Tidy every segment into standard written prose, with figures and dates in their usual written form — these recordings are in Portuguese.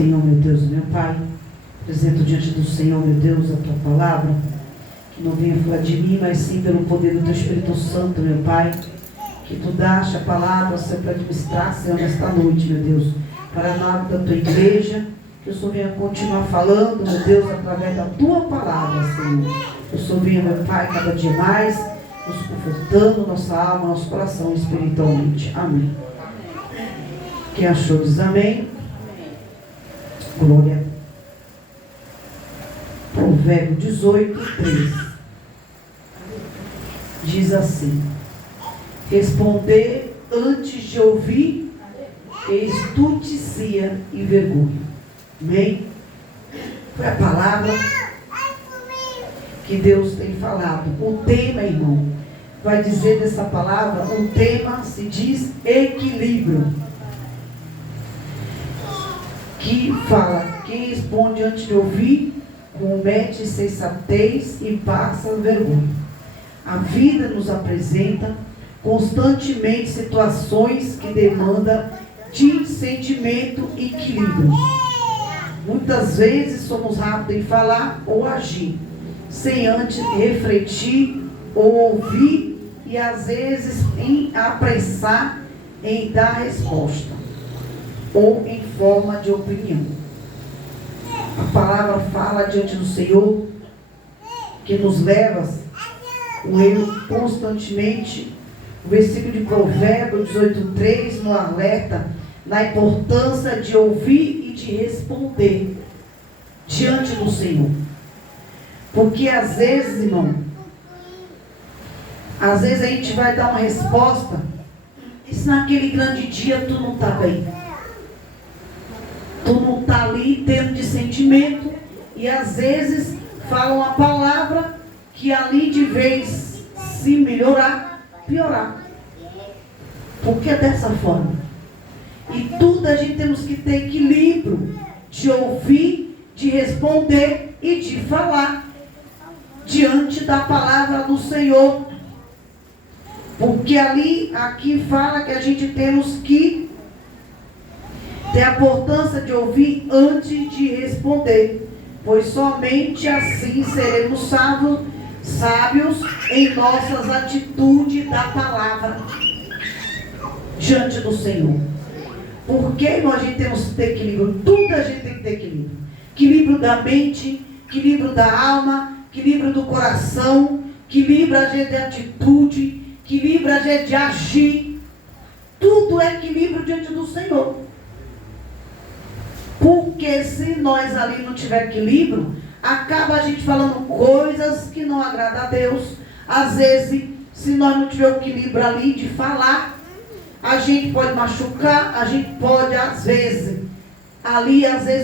Senhor, meu Deus, meu Pai, apresento diante do Senhor, meu Deus, a Tua palavra, que não venha falar de mim, mas sim pelo poder do Teu Espírito Santo, meu Pai, que Tu daste a palavra, Senhor, para administrar, Senhor, nesta noite, meu Deus, para a nome da Tua igreja, que o Senhor venha continuar falando, meu Deus, através da Tua palavra, Senhor. Que o Senhor venha, meu Pai, cada dia mais, nos confortando, nossa alma, nosso coração espiritualmente. Amém. Quem achou diz amém. Glória. Provérbio 18:3 diz assim: responder antes de ouvir estultícia e vergonha. Amém? Foi a palavra que Deus tem falado. O tema, irmão, vai dizer dessa palavra, um tema se diz equilíbrio. Que fala, quem responde antes de ouvir, comete sensatez e passa vergonha. A vida nos apresenta constantemente situações que demandam de sentimento e equilíbrio. Muitas vezes somos rápidos em falar ou agir, sem antes refletir ou ouvir, e às vezes em apressar em dar resposta ou em forma de opinião. A palavra fala diante do Senhor que nos leva o erro constantemente. O versículo de Provérbio 18:3 nos alerta na importância de ouvir e de responder diante do Senhor. Porque às vezes, irmão, às vezes a gente vai dar uma resposta, e se naquele grande dia tu não está bem, tu não está ali dentro de sentimento, e às vezes fala uma palavra que ali de vez se melhorar, piorar. Porque é dessa forma. E tudo a gente temos que ter equilíbrio de ouvir, de responder e de falar diante da palavra do Senhor. Porque aqui fala que a gente temos que ter a importância de ouvir antes de responder, pois somente assim seremos sábios em nossas atitudes da palavra diante do Senhor. Porque nós a gente temos que ter equilíbrio, tudo a gente tem que ter equilíbrio. Equilíbrio da mente, equilíbrio da alma, equilíbrio do coração, equilíbrio a gente de atitude, equilíbrio a gente de agir. Tudo é equilíbrio diante do Senhor. Porque se nós ali não tiver equilíbrio, acaba a gente falando coisas que não agradam a Deus. Às vezes, se nós não tiver o equilíbrio ali de falar, a gente pode machucar, a gente pode, às vezes,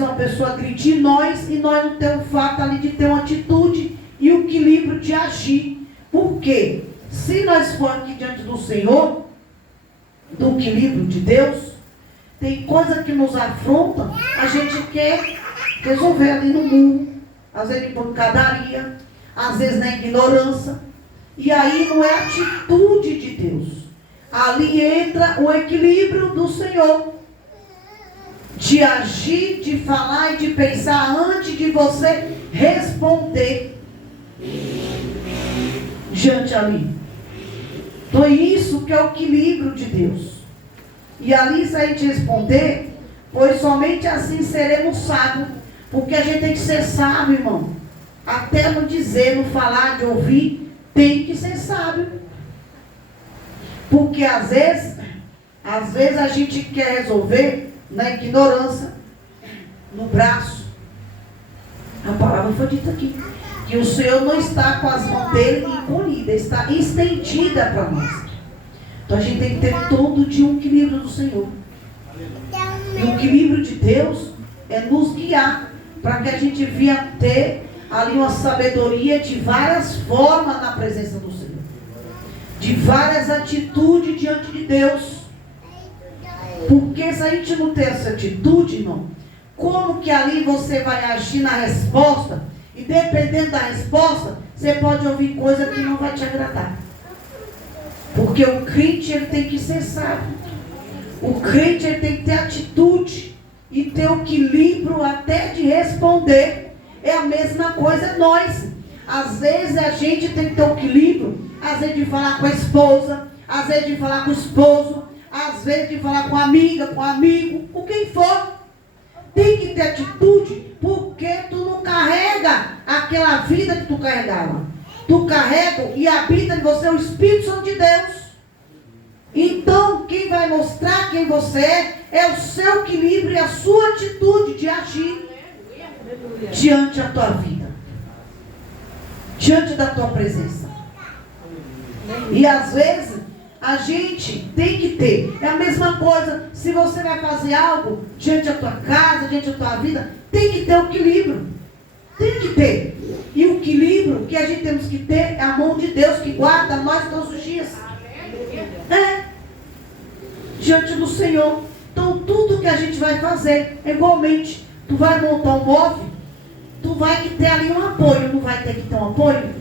uma pessoa agredir nós, e nós não temos o fato ali de ter uma atitude e o equilíbrio de agir. Por quê? Se nós formos aqui diante do Senhor, do equilíbrio de Deus, tem coisa que nos afronta, a gente quer resolver ali no mundo, às vezes em pancadaria, às vezes na ignorância, e aí não é atitude de Deus. Ali entra o equilíbrio do Senhor, de agir, de falar e de pensar antes de você responder diante ali. Então é isso que é o equilíbrio de Deus. E ali, se a gente responder, pois somente assim seremos sábios. Porque a gente tem que ser sábio, irmão. Até no dizer, no falar, de ouvir, tem que ser sábio. Porque às vezes a gente quer resolver na ignorância, no braço. A palavra foi dita aqui, que o Senhor não está com as mãos dele encolhidas, está estendida para nós. Então a gente tem que ter todo dia um equilíbrio do Senhor. E o equilíbrio de Deus é nos guiar, para que a gente venha ter ali uma sabedoria de várias formas na presença do Senhor, de várias atitudes diante de Deus. Porque se a gente não ter essa atitude, irmão, como que ali você vai agir na resposta? E dependendo da resposta, você pode ouvir coisa que não vai te agradar. Porque o crente, ele tem que ser sábio. O crente, ele tem que ter atitude e ter o equilíbrio até de responder. É a mesma coisa nós. Às vezes a gente tem que ter o equilíbrio, às vezes de falar com a esposa, às vezes de falar com o esposo, às vezes de falar com a amiga, com o amigo, com quem for. Tem que ter atitude, porque tu não carrega aquela vida que tu carregava. Tu carrega e habita em você o Espírito Santo de Deus. Então, quem vai mostrar quem você é o seu equilíbrio e a sua atitude de agir diante da tua vida, diante da tua presença. E às vezes a gente tem que ter, é a mesma coisa, se você vai fazer algo diante da tua casa, diante da tua vida, tem que ter o equilíbrio. Tem que ter. E o equilíbrio que a gente temos que ter é a mão de Deus que guarda nós todos os dias. Diante do Senhor. Então tudo que a gente vai fazer, igualmente, tu vai montar um móvel, tu vai que ter ali um apoio, não vai ter que ter um apoio?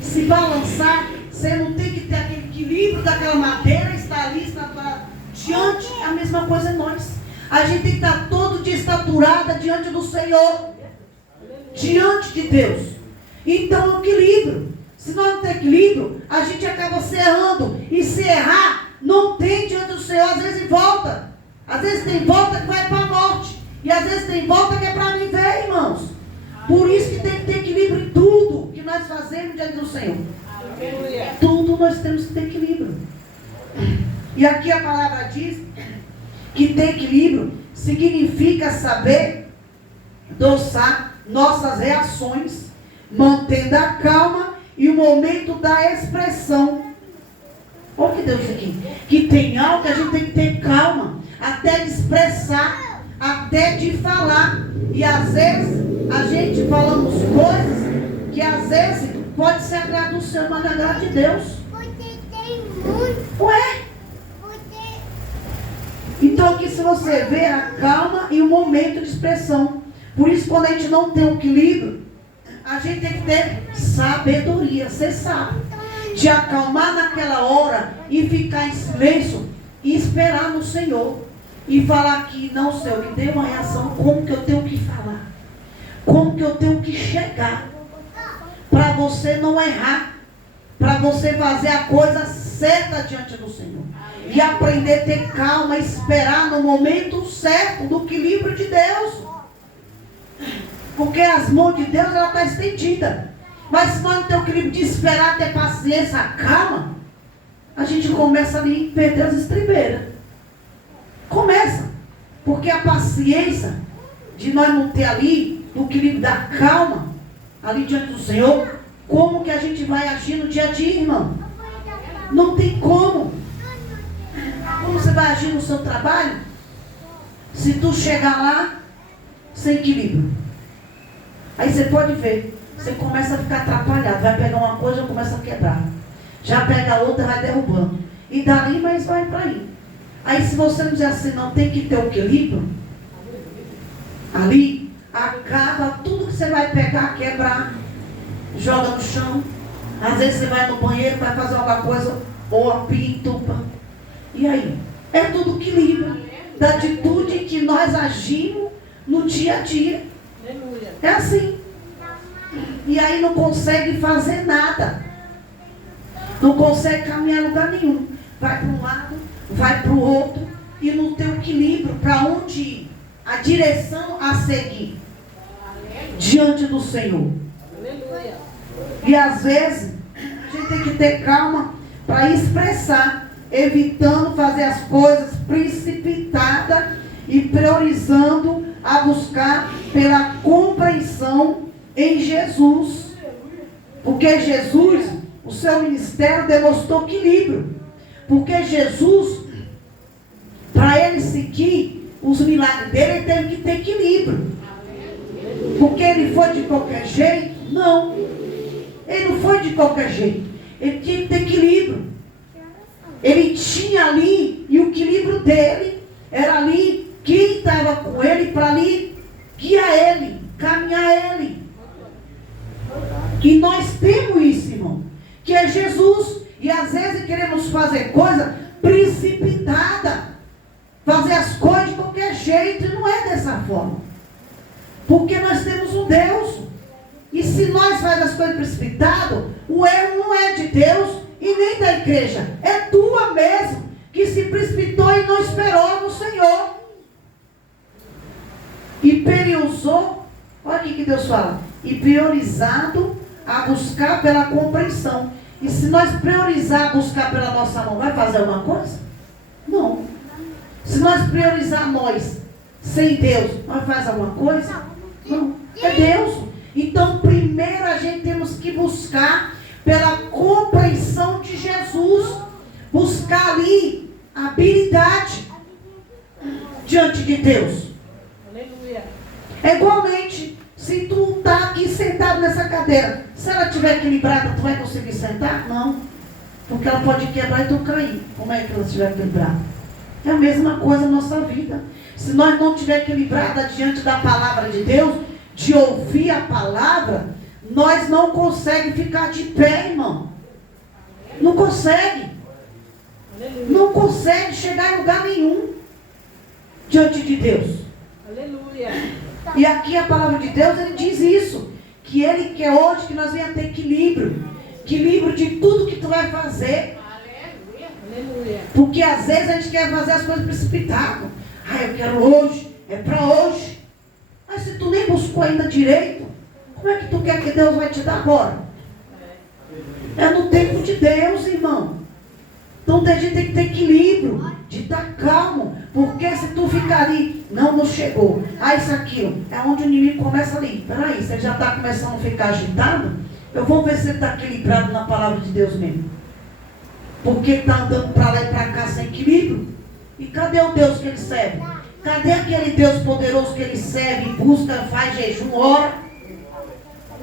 Se balançar, você não tem que ter aquele equilíbrio daquela madeira, está ali, está diante, a mesma coisa é nós. A gente tem que estar todo dia estaturada diante do Senhor, diante de Deus. Então, equilíbrio. Se não tem equilíbrio, a gente acaba se errando. E se errar, não tem diante do Senhor, às vezes volta. Às vezes tem volta que vai para a morte. E às vezes tem volta que é para viver, irmãos. Por isso que tem que ter equilíbrio em tudo que nós fazemos diante do Senhor. Tudo nós temos que ter equilíbrio. E aqui a palavra diz que ter equilíbrio significa saber dosar nossas reações, mantendo a calma e o momento da expressão. Olha o que Deus diz aqui. Que tem algo que a gente tem que ter calma, até de expressar, até de falar. E às vezes a gente falamos coisas que às vezes pode ser agrado do Senhor, mas não agrado de Deus. Porque tem muito. Ué? Então aqui se você vê a calma e o momento de expressão. Por isso quando a gente não tem um equilíbrio, a gente tem que ter sabedoria, ser sábio. De acalmar naquela hora e ficar em silêncio e esperar no Senhor. E falar que não, Senhor, me dê uma reação, como que eu tenho que falar? Como que eu tenho que chegar? Para você não errar. Para você fazer a coisa certa diante do Senhor. E aprender a ter calma, esperar no momento certo, do equilíbrio de Deus. Porque as mãos de Deus, ela está estendida. Mas se nós não temos o equilíbrio de esperar, ter paciência, calma, a gente começa ali a perder as estribeiras. Começa. Porque a paciência de nós não ter ali o equilíbrio da calma, ali diante do Senhor, como que a gente vai agir no dia a dia, irmão? Não tem como. Como você vai agir no seu trabalho se tu chegar lá sem equilíbrio? Aí você pode ver, você começa a ficar atrapalhado, vai pegar uma coisa e começa a quebrar, já pega a outra e vai derrubando, e dali mais vai para aí. Aí se você não dizer assim, não tem que ter o equilíbrio, ali acaba tudo que você vai pegar, quebrar, joga no chão. Às vezes você vai no banheiro, vai fazer alguma coisa, ou a pia entupa. E aí? É tudo equilíbrio da atitude que nós agimos no dia a dia. É assim. E aí não consegue fazer nada. Não consegue caminhar em lugar nenhum. Vai para um lado, vai para o outro, e não tem equilíbrio para onde ir. A direção a seguir diante do Senhor. E às vezes a gente tem que ter calma para expressar, evitando fazer as coisas precipitadas e priorizando a buscar pela compreensão em Jesus. Porque Jesus, o seu ministério demonstrou equilíbrio. Porque Jesus, para ele seguir os milagres dele, ele teve que ter equilíbrio. Porque ele foi de qualquer jeito? Não. Ele não foi de qualquer jeito. Ele tinha que ter equilíbrio. Ele tinha ali, e o equilíbrio dele era ali, quem estava com ele para ali guiar ele, caminhar ele. E nós temos isso, irmão, que é Jesus. E às vezes queremos fazer coisa precipitada, fazer as coisas de qualquer jeito, e não é forma. Porque nós temos um Deus. E se nós fazemos as coisas precipitado, o erro não é de Deus e nem da igreja. É tua mesmo, que se precipitou e não esperou no Senhor. E priorizou, olha aqui que Deus fala, e priorizado a buscar pela compreensão. E se nós priorizar buscar pela nossa mão, vai fazer alguma coisa? Não. Se nós priorizar nós, sem Deus, nós faz alguma coisa? Não. É Deus. Então, primeiro a gente temos que buscar pela compreensão de Jesus. Buscar ali a habilidade diante de Deus. Aleluia. É igualmente, se tu está aqui sentado nessa cadeira, se ela estiver equilibrada, tu vai conseguir sentar? Não. Porque ela pode quebrar e tu cair. Como é que ela estiver equilibrada? É a mesma coisa na nossa vida. Se nós não estiver equilibrada diante da palavra de Deus, de ouvir a palavra, nós não conseguimos ficar de pé, irmão. Não consegue. Não consegue chegar em lugar nenhum diante de Deus. Aleluia. E aqui a palavra de Deus, ele diz isso, que ele quer hoje que nós venhamos ter equilíbrio. Equilíbrio de tudo que tu vai fazer. Aleluia. Porque às vezes a gente quer fazer as coisas precipitadas. Eu quero hoje, é para hoje. Mas se tu nem buscou ainda direito, como é que tu quer que Deus vai te dar agora? É no tempo de Deus, irmão. Então a gente tem que ter equilíbrio, de estar calmo. Porque se tu ficar ali, não chegou. Isso, aquilo, é onde o inimigo começa ali. Peraí, se ele já está começando a ficar agitado, eu vou ver se ele está equilibrado na palavra de Deus mesmo. Porque está andando para lá e para cá sem equilíbrio. E cadê o Deus que ele serve? Cadê aquele Deus poderoso que ele serve, busca, faz jejum, ora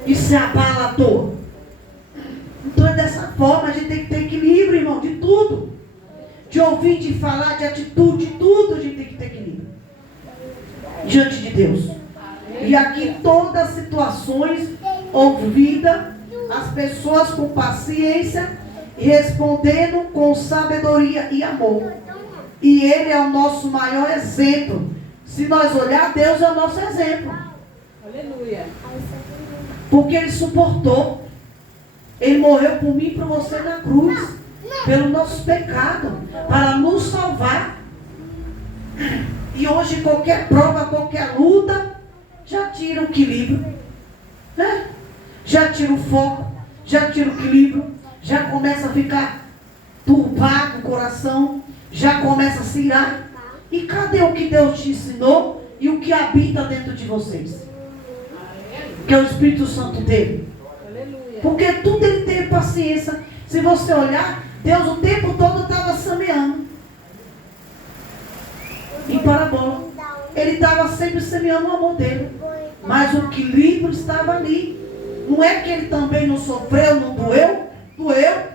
e se abala à toa? Então é dessa forma, a gente tem que ter equilíbrio, irmão, de tudo. De ouvir, de falar, de atitude, de tudo a gente tem que ter equilíbrio. Diante de Deus. E aqui em todas as situações, ouvida, as pessoas com paciência e respondendo com sabedoria e amor. E ele é o nosso maior exemplo. Se nós olhar, Deus é o nosso exemplo. Aleluia. Porque ele suportou. Ele morreu por mim e por você na cruz. Pelo nosso pecado. Para nos salvar. E hoje qualquer prova, qualquer luta, já tira o equilíbrio. Né? Já tira o foco. Já tira o equilíbrio. Já começa a ficar turbado o coração. Já começa a se irar. E cadê o que Deus te ensinou e o que habita dentro de vocês? Que é o Espírito Santo dele. Porque tudo ele teve paciência. Se você olhar, Deus o tempo todo estava semeando. Em parábola. Ele estava sempre semeando o amor dele. Mas o equilíbrio estava ali. Não é que ele também não sofreu, não doeu? Doeu.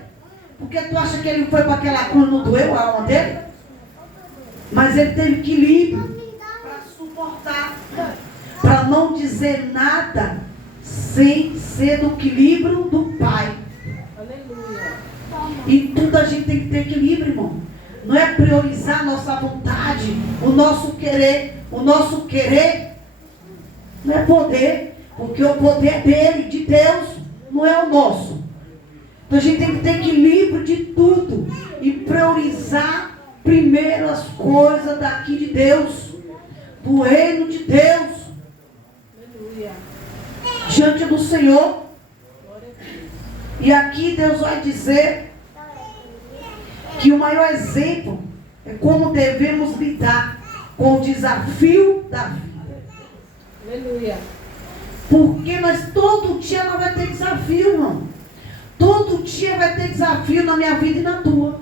Porque tu acha que ele foi para aquela cruz, não doeu a alma dele? Mas ele teve equilíbrio para suportar. Para não dizer nada sem ser do equilíbrio do Pai. Aleluia. E tudo a gente tem que ter equilíbrio, irmão. Não é priorizar a nossa vontade, o nosso querer. O nosso querer não é poder. Porque o poder é dele, de Deus, não é o nosso. Então a gente tem que ter equilíbrio de tudo. E priorizar primeiro as coisas daqui de Deus. Do reino de Deus. Aleluia. Diante do Senhor. E aqui Deus vai dizer que o maior exemplo é como devemos lidar com o desafio da vida. Aleluia. Porque todo dia nós vamos ter desafio, irmão. Todo dia vai ter desafio na minha vida e na tua.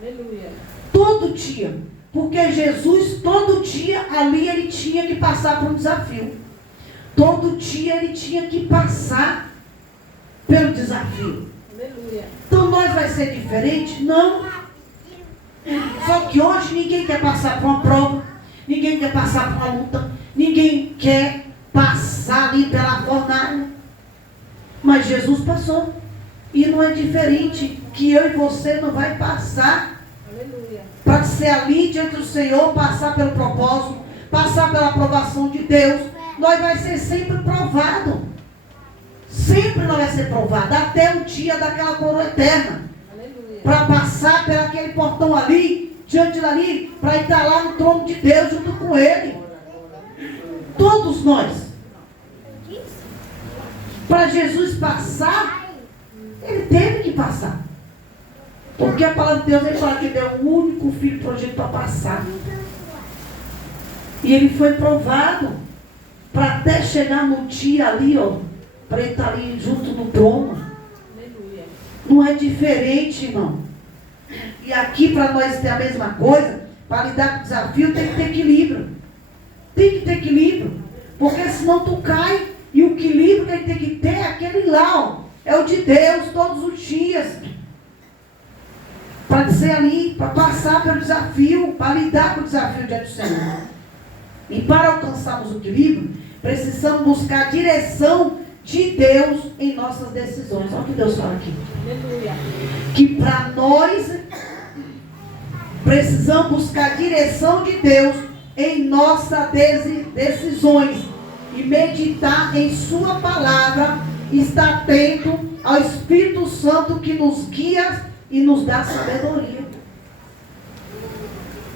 Aleluia. Todo dia. Porque Jesus, todo dia ali ele tinha que passar por um desafio. Todo dia ele tinha que passar pelo desafio. Aleluia. Então nós vai ser diferente? Não. Só que hoje ninguém quer passar por uma prova. Ninguém quer passar por uma luta. Ninguém quer passar ali pela fornalha. Mas Jesus passou. E não é diferente que eu e você não vai passar. Aleluia. Para ser ali diante do Senhor, passar pelo propósito, passar pela aprovação de Deus, nós vai ser sempre provado. Sempre nós vai ser provado, até o dia daquela coroa eterna. Para passar por aquele portão ali, diante dali, para estar lá no trono de Deus junto com Ele. Todos nós. Para Jesus passar, Ele teve que passar. Porque a palavra de Deus, Ele fala que deu um único filho projeto para passar. E Ele foi provado, para até chegar no dia ali, ó, para Ele estar ali junto no trono. Não é diferente, irmão. E aqui para nós ter a mesma coisa, para lidar com o desafio, tem que ter equilíbrio. Tem que ter equilíbrio. Porque senão tu cai. E o equilíbrio que a gente tem que ter é aquele lá, ó, é o de Deus todos os dias. Para dizer ali, para passar pelo desafio, para lidar com o desafio diante do Senhor. E para alcançarmos o equilíbrio, precisamos buscar a direção de Deus em nossas decisões. Olha o que Deus fala aqui. Que para nós precisamos buscar a direção de Deus em nossas decisões e meditar em sua palavra, estar atento ao Espírito Santo que nos guia e nos dá sabedoria.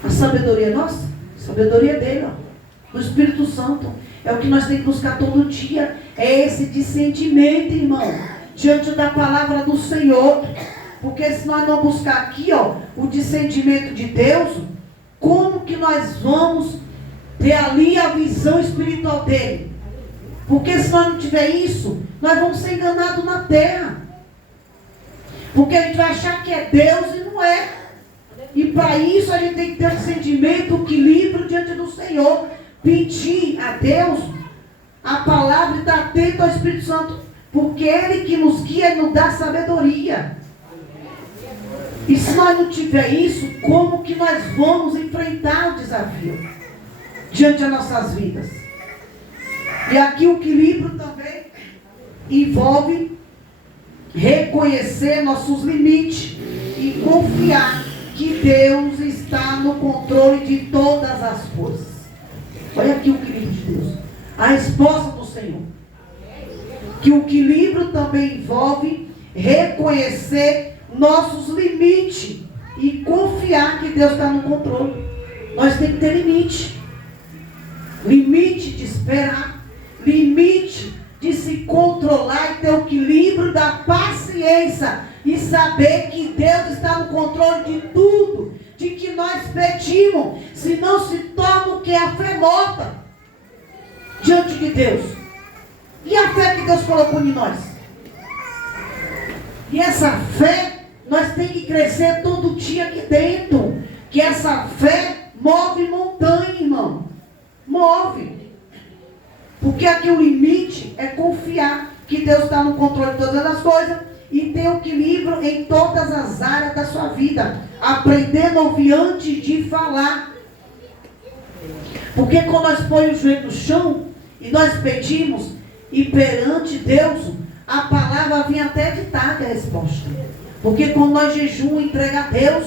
A sabedoria é nossa, a sabedoria é dele, ó, do Espírito Santo. É o que nós temos que buscar todo dia. É esse discernimento, irmão, diante da palavra do Senhor. Porque se nós não buscar aqui, ó, o discernimento de Deus, como que nós vamos ter ali a visão espiritual dele? Porque se nós não tiver isso, nós vamos ser enganados na terra. Porque a gente vai achar que é Deus e não é. E para isso a gente tem que ter o discernimento, o equilíbrio diante do Senhor. Pedir a Deus a palavra e estar atento ao Espírito Santo. Porque Ele que nos guia e nos dá sabedoria. E se nós não tiver isso, como que nós vamos enfrentar o desafio diante das nossas vidas? E aqui o equilíbrio também envolve reconhecer nossos limites e confiar que Deus está no controle de todas as coisas. Olha aqui o equilíbrio de Deus. A resposta do Senhor. Que o equilíbrio também envolve reconhecer nossos limites e confiar que Deus está no controle. Nós temos que ter limite. Limite de esperar. Limite de se controlar e ter o equilíbrio da paciência. E saber que Deus está no controle de tudo. De que nós pedimos. Senão se torna o que? A fé morta. Diante de Deus. E a fé que Deus colocou em nós? E essa fé, nós temos que crescer todo dia aqui dentro. Que essa fé move montanha, irmão. Move. Porque aqui o limite é confiar que Deus está no controle de todas as coisas. E ter equilíbrio em todas as áreas da sua vida. Aprendendo a ouvir antes de falar. Porque quando nós põemos o joelho no chão e nós pedimos, e perante Deus, a palavra vem até de tarde a resposta. Porque quando nós jejuamos e entregamos a Deus,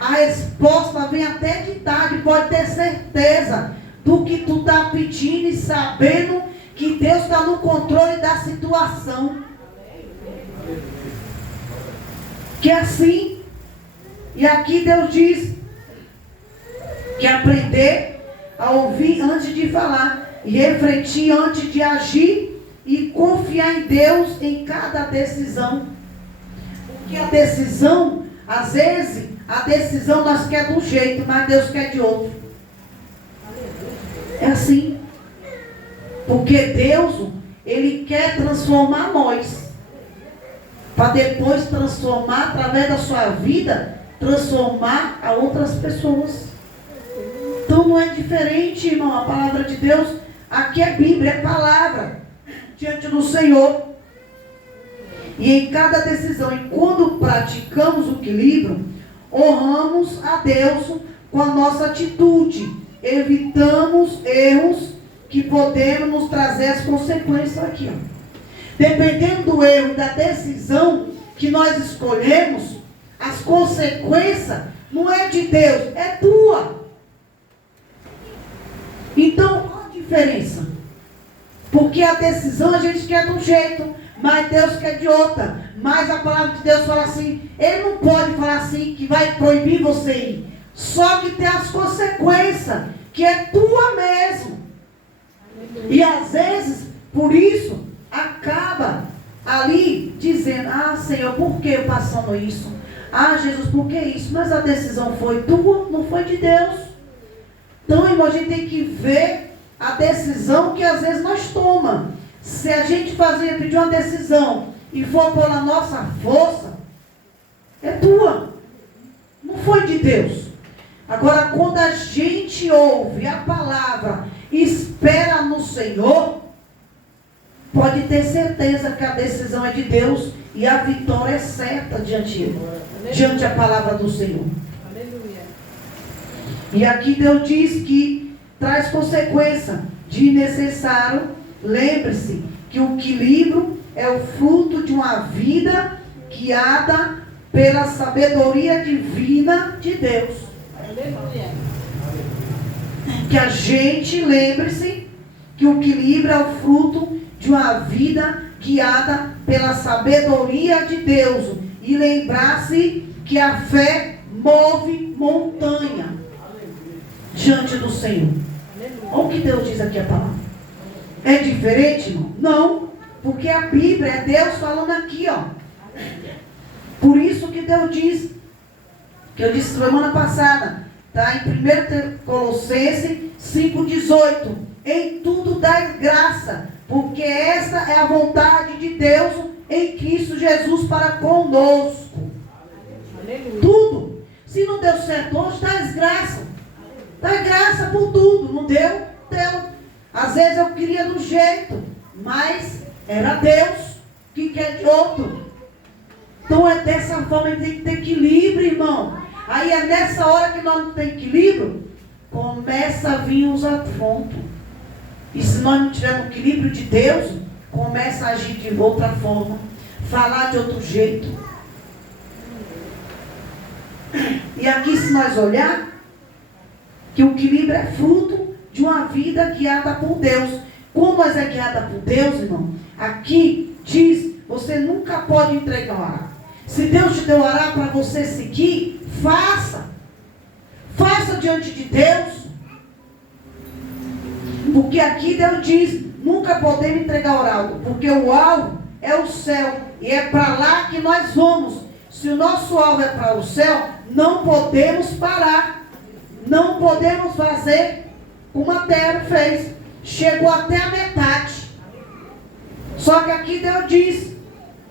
a resposta vem até de tarde. Pode ter certeza do que tu está pedindo e sabendo que Deus está no controle da situação. Que é assim. E aqui Deus diz que aprender a ouvir antes de falar e refletir antes de agir e confiar em Deus em cada decisão. Porque a decisão, às vezes, a decisão nós quer de um jeito, mas Deus quer de outro. É assim. Porque Deus, Ele quer transformar nós. Para depois transformar, através da sua vida, transformar a outras pessoas. Então não é diferente, irmão. A palavra de Deus, aqui é Bíblia, é palavra. Diante do Senhor. E em cada decisão, e quando praticamos o equilíbrio, honramos a Deus com a nossa atitude. Evitamos erros que podemos nos trazer as consequências aqui, ó. Dependendo do erro e da decisão que nós escolhemos, as consequências não é de Deus, é tua. Então, qual a diferença? Porque a decisão a gente quer de um jeito, mas Deus quer de outra. Mas a palavra de Deus fala assim, Ele não pode falar assim que vai proibir você ir. Só que tem as consequências, que é tua mesmo. E às vezes, por isso, acaba ali dizendo, ah Senhor, por que eu passando isso? Ah Jesus, por que isso? Mas a decisão foi tua, não foi de Deus. Então, irmão, a gente tem que ver a decisão que às vezes nós tomamos. Se a gente pedir uma decisão e for pela nossa força, é tua. Não foi de Deus. Agora, quando a gente ouve a palavra e espera no Senhor, pode ter certeza que a decisão é de Deus e a vitória é certa diante da palavra do Senhor. Aleluia. E aqui Deus diz que traz consequência de necessário. Lembre-se que o equilíbrio é o fruto de uma vida guiada pela sabedoria divina de Deus. Aleluia. Que a gente lembre-se que o equilíbrio é o fruto de uma vida guiada pela sabedoria de Deus. E lembrar-se que a fé move montanha diante do Senhor. Olha o que Deus diz aqui a palavra. É diferente, irmão? Não, porque a Bíblia é Deus falando aqui, ó. Por isso que Deus diz, que eu disse semana passada, está em 1 Colossenses 5,18. Em tudo dai graça, porque esta é a vontade de Deus em Cristo Jesus para conosco. Aleluia. Tudo. Se não deu certo hoje, dá graça. Dá graça por tudo. Não deu? Deu. Às vezes eu queria de um jeito, mas era Deus que quer de outro. Então é dessa forma que tem que ter equilíbrio, irmão. Aí é nessa hora que nós não temos equilíbrio, começa a vir os afrontos. E se nós não tivermos equilíbrio de Deus, começa a agir de outra forma, falar de outro jeito. E aqui, se nós olhar, que o equilíbrio é fruto de uma vida guiada por Deus. Como nós é guiada por Deus, irmão? Aqui diz, você nunca pode entregar o arado. Se Deus te deu o arado para você seguir, faça. Faça diante de Deus. Porque aqui Deus diz, nunca podemos entregar o arado, porque o alvo é o céu, e é para lá que nós vamos. Se o nosso alvo é para o céu, não podemos parar. Não podemos fazer como a terra fez. Chegou até a metade. Só que aqui Deus diz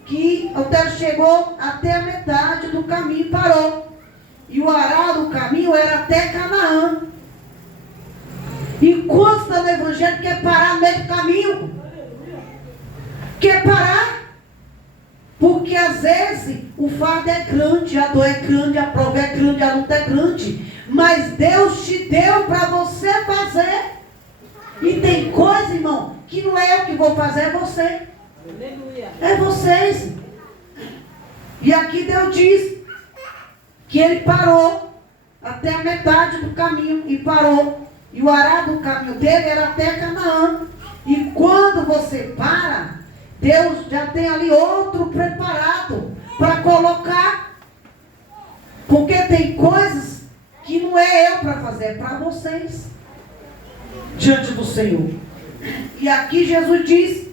que a terra chegou até a metade do caminho e parou. E o arado, o caminho, era até Canaã. E quantos estão no evangelho quer parar no meio do caminho? Quer parar? Porque às vezes o fardo é grande, a dor é grande, a prova é grande, a luta é grande. Mas Deus te deu para você fazer. E tem coisa, irmão, que não é eu que vou fazer, é você. Aleluia. É vocês. E aqui Deus diz que ele parou até a metade do caminho e parou. E o arado do caminho dele era até Canaã. E quando você para, Deus já tem ali outro preparado para colocar. Porque tem coisas que não é eu para fazer, é para vocês. Diante do Senhor. E aqui Jesus diz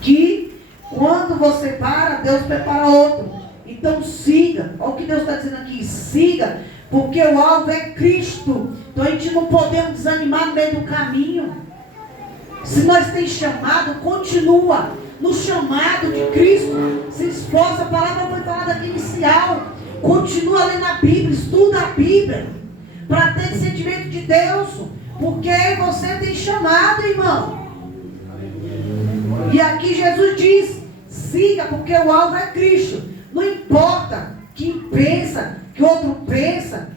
que quando você para, Deus prepara outro. Então siga. Olha o que Deus está dizendo aqui. Siga, porque o alvo é Cristo. Então a gente não podemos desanimar no meio do caminho. Se nós temos chamado, continua no chamado de Cristo. Se esforça, a palavra foi falada aqui inicial. Continua lendo a Bíblia, estuda a Bíblia, para ter esse sentimento de Deus. Porque você tem chamado, irmão. E aqui Jesus diz, siga, porque o alvo é Cristo. Não importa quem pensa, que outro pensa,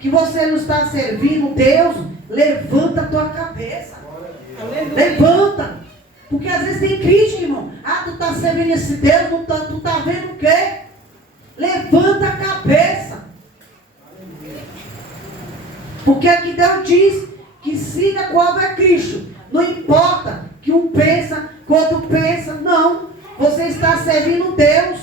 que você não está servindo Deus, levanta a tua cabeça. Aleluia. Levanta. Porque às vezes tem crítica, irmão. Ah, tu está servindo esse Deus, não tá, tu está vendo o quê? Levanta a cabeça. Porque aqui Deus diz que siga qual é Cristo. Não importa que um pensa, que o outro pensa. Não. Você está servindo Deus.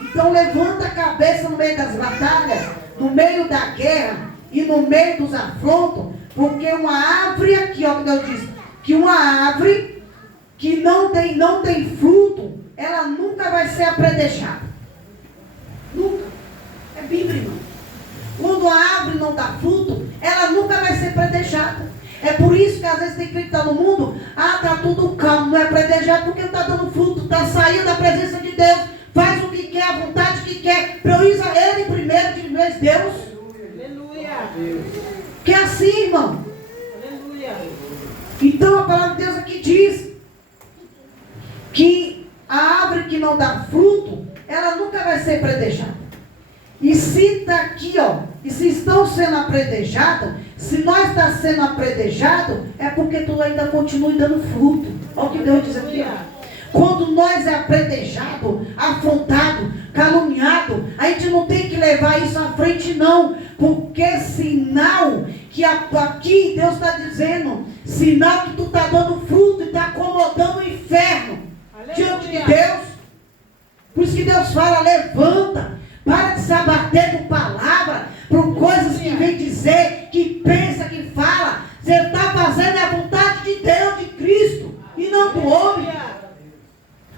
Então levanta a cabeça no meio das batalhas, no meio da guerra e no meio dos afrontos. Porque uma árvore aqui, ó, que Deus diz, que uma árvore que não tem fruto, ela nunca vai ser apredejada. Nunca. É Bíblia, irmão. Quando a árvore não dá fruto, ela nunca vai ser predejada. É por isso que às vezes tem que estar no mundo, está tudo calmo, não é predejado, porque não está dando fruto, está saindo da presença de Deus, faz o que quer, a vontade que quer, prioriza Ele primeiro, de vez Deus. Aleluia. Que é assim, irmão. Aleluia. Então a palavra de Deus aqui diz que a árvore que não dá fruto, ela nunca vai ser predejada. E se está aqui, ó, e se estão sendo apredejados, se nós está sendo apredejado, é porque tu ainda continua dando fruto. Olha o que Deus diz aqui, ó. Quando nós é apredejado, afrontado, caluniado, a gente não tem que levar isso à frente, não. Porque sinal que aqui Deus está dizendo, sinal que tu está dando fruto e está acomodando o inferno. Aleluia. Diante de Deus. Por isso que Deus fala, levanta. Para de se abater por palavra, por coisas que vem dizer, que pensa, que fala. Você está fazendo a vontade de Deus, de Cristo, e não do homem.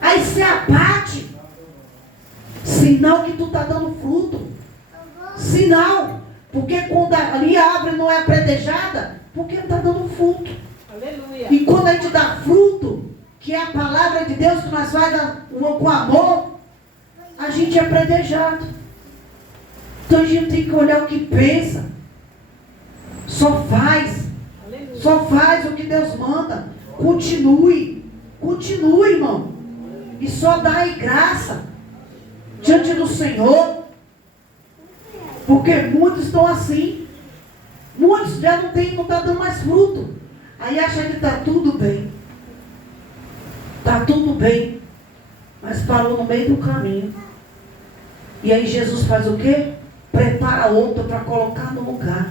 Aí se abate. Sinal que tu está dando fruto. Sinal. Porque quando ali a árvore não é apredejada, porque não está dando fruto. Aleluia. E quando a gente dá fruto, que é a palavra de Deus que nós faz com amor, a gente é apredejado. Então a gente tem que olhar o que pensa. Só faz. Aleluia. Só faz o que Deus manda. Continue. Continue, irmão. E só dá aí graça diante do Senhor. Porque muitos estão assim. Muitos já não estão dando mais fruto. Aí acha que está tudo bem. Está tudo bem. Mas parou no meio do caminho. E aí Jesus faz o quê? Prepara outro para colocar no lugar.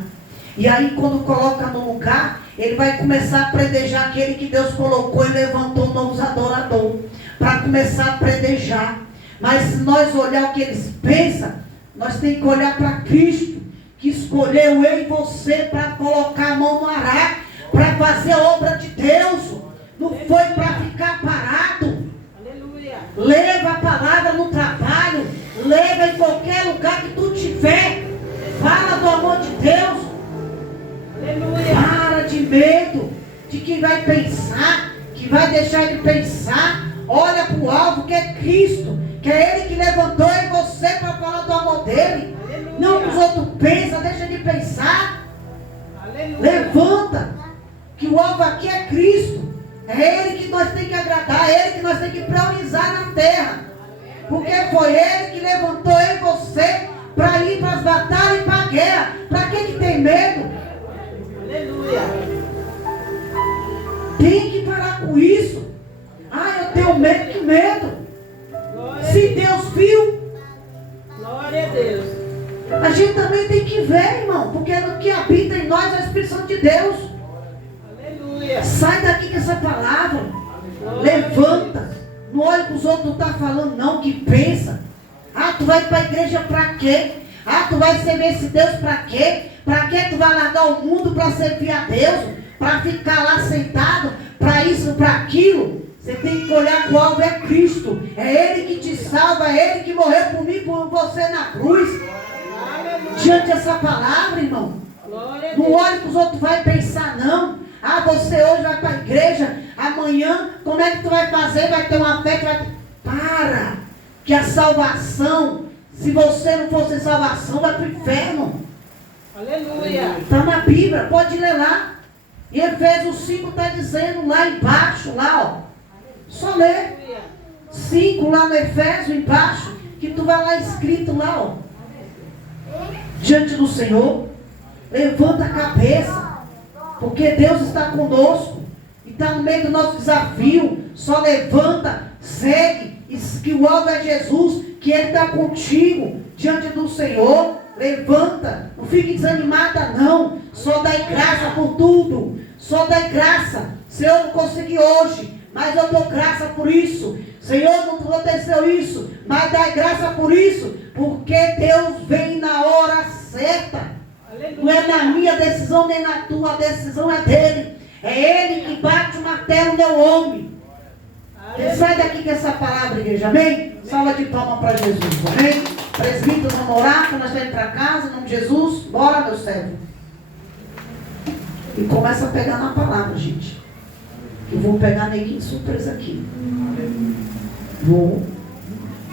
E aí quando coloca no lugar, ele vai começar a predejar aquele que Deus colocou e levantou novos adoradores. Para começar a predejar. Mas se nós olhar o que eles pensam, nós temos que olhar para Cristo, que escolheu eu e você para colocar a mão no arado, para fazer a obra de Deus. Não foi para ficar parado. Aleluia. Leva a palavra no trabalho. Leva em qualquer lugar que tu tiver. Fala do amor de Deus. Aleluia. Para de medo de quem vai pensar, que vai deixar de pensar. Olha para o alvo que é Cristo, que é Ele que levantou em você para falar do amor dele. Aleluia. Não que os outros pensam, deixa de pensar. Aleluia. Levanta, que o alvo aqui é Cristo. É Ele que nós temos que agradar, é Ele que nós temos que priorizar na terra. Porque foi Ele que levantou eu e você para ir para as batalhas e para a guerra. Para quem tem medo? Aleluia. Tem que parar com isso. Eu tenho medo, que medo. Se Deus viu, glória a Deus. A gente também tem que ver, irmão. Porque o que habita em nós é a Espírito Santo de Deus. Aleluia. Sai daqui com essa palavra. Levanta. Não olha que os outros não estão falando, não, que pensa. Tu vai para a igreja para quê? Tu vai servir esse Deus para quê? Para que tu vai largar o mundo para servir a Deus? Para ficar lá sentado? Para isso, para aquilo? Você tem que olhar que o alvo é Cristo. É Ele que te salva, é Ele que morreu por mim, por você na cruz. Diante dessa palavra, irmão, não olhe que os outros vão pensar, não. Você hoje vai para a igreja, amanhã, como é que tu vai fazer? Vai ter uma festa, Para! Que a salvação, se você não fosse salvação, vai para o inferno. Aleluia! Está na Bíblia, pode ler lá. E Efésios 5 está dizendo lá embaixo, lá, ó. Só ler. 5 lá no Efésio, embaixo, que tu vai lá escrito lá, ó. Diante do Senhor, levanta a cabeça. Porque Deus está conosco. E está no meio do nosso desafio. Só levanta, segue. Que o alvo é Jesus. Que Ele está contigo. Diante do Senhor. Levanta. Não fique desanimada, não. Só dai graça por tudo. Só dá graça. Senhor, não consegui hoje, mas eu dou graça por isso. Senhor, não aconteceu isso, mas dá graça por isso, porque Deus vem na hora certa. Aleluia. Não é na minha decisão, nem na tua decisão, é dele. É ele que bate o martelo, não o homem. Sai daqui com essa palavra, igreja, amém? Salva de palmas para Jesus, amém? Presbíteros, vamos orar, quando nós estamos indo para casa, em nome de Jesus. Bora, meu servo. E começa a pegar na palavra, gente. Eu vou pegar neguinho surpresa aqui. Vou.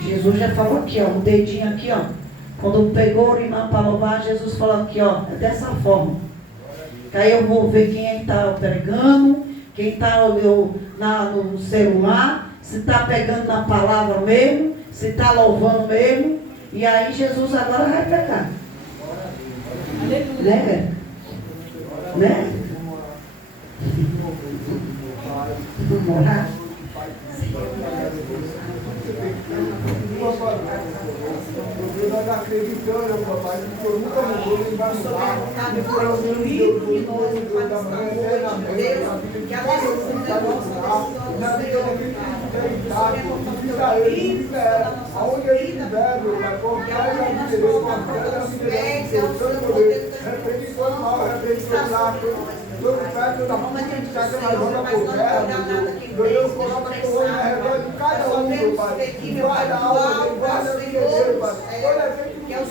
Jesus já falou aqui, ó, um dedinho aqui, ó. Quando pegou o imã para louvar, Jesus falou aqui, ó, é dessa forma. Que aí eu vou ver quem está pregando, quem está no celular, se está pegando na palavra mesmo, se está louvando mesmo. E aí Jesus agora vai pegar. Né? Né? Vamos orar. Nós acreditamos, papai, que eu nunca mudou, ele vai mudar. Deus da manhã, eternamente, que a decisão da nossa na vida daquele que está ele, espera, aonde ele estiver, meu pai, confiar na vida dele, confiar na vida dele, seu poder, repreende todo mal, repreende todo lado. Todo perto da mão que está que nós vamos por perto, Deus coloca a tua mão na redor de cada um, meu pai. Guarda a alma dele, guarda a vida dele, pai. Olha,